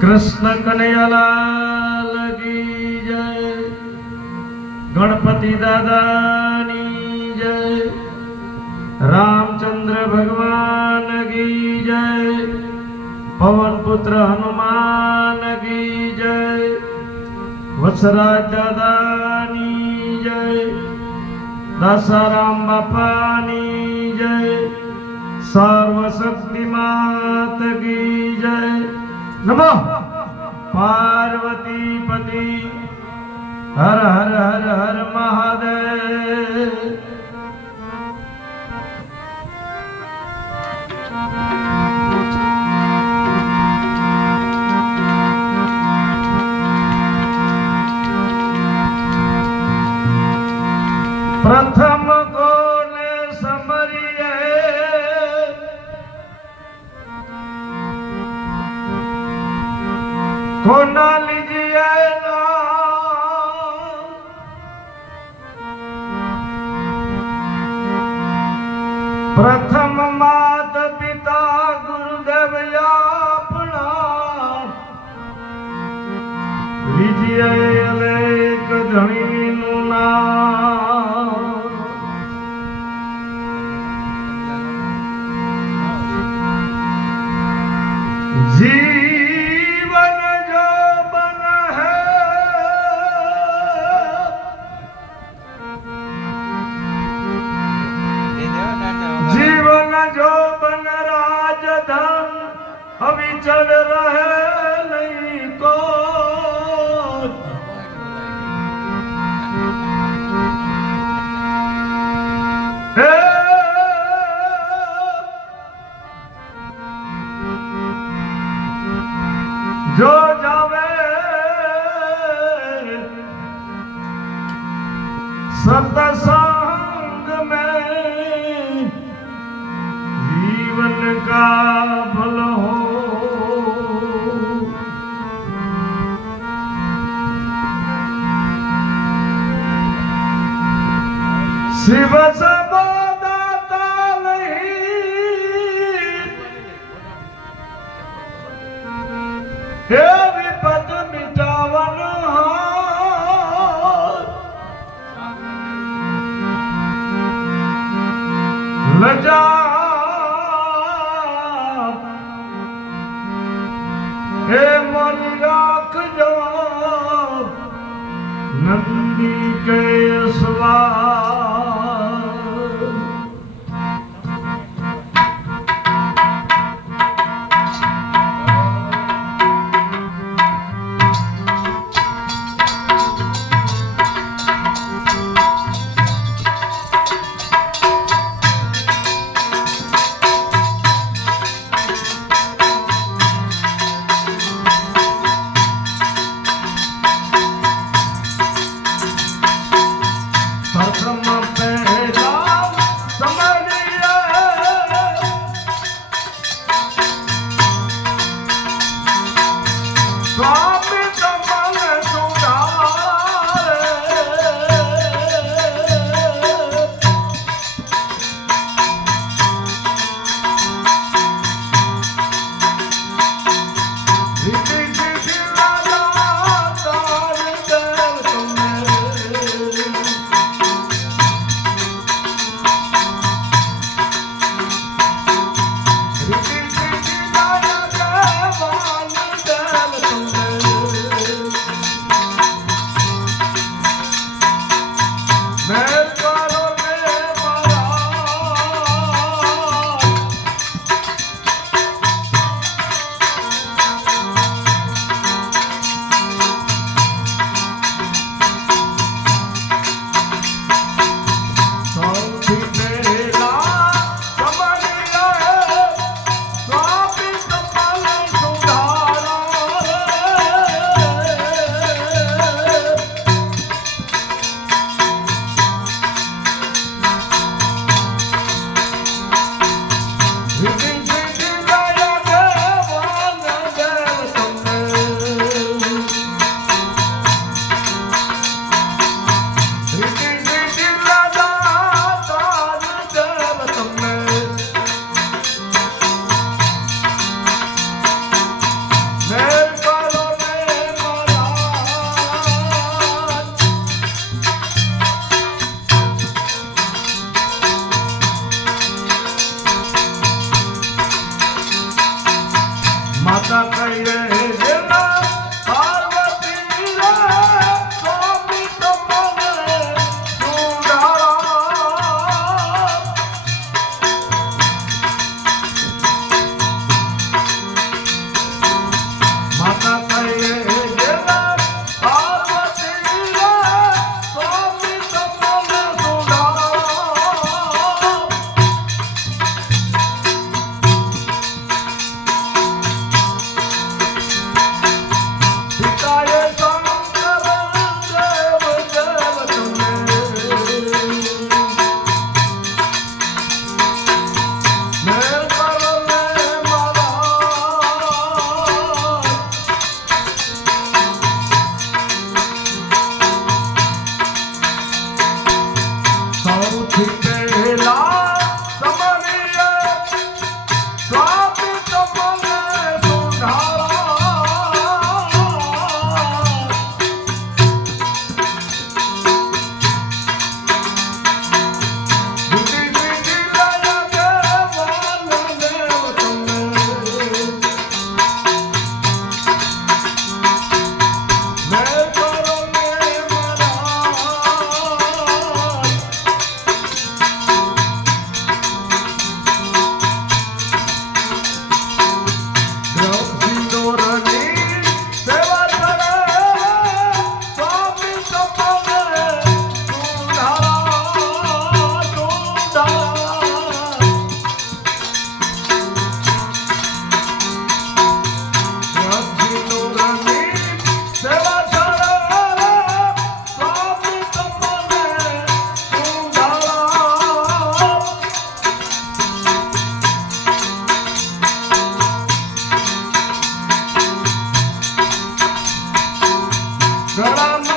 કૃષ્ણ કનૈયાલાલ કી જય ગણપતિ દાદાની જય રામચંદ્ર ભગવાન કી જય પવન પુત્ર હનુમાન કી જય વસરાજ દાદાની જય દાસારામ બાપાની જય સર્વશક્તિ માત કી જય નમો પાર્વતી પતિ હર હર હર હર મહાદેવ કોના લીજીએ નામ? પ્રથમ માત પિતા ગુરુદેવ આપણા લીજીએ હે વિપત મિટાવન. લજા હે મારી રાખજો નંદી કે Man. 哥俩。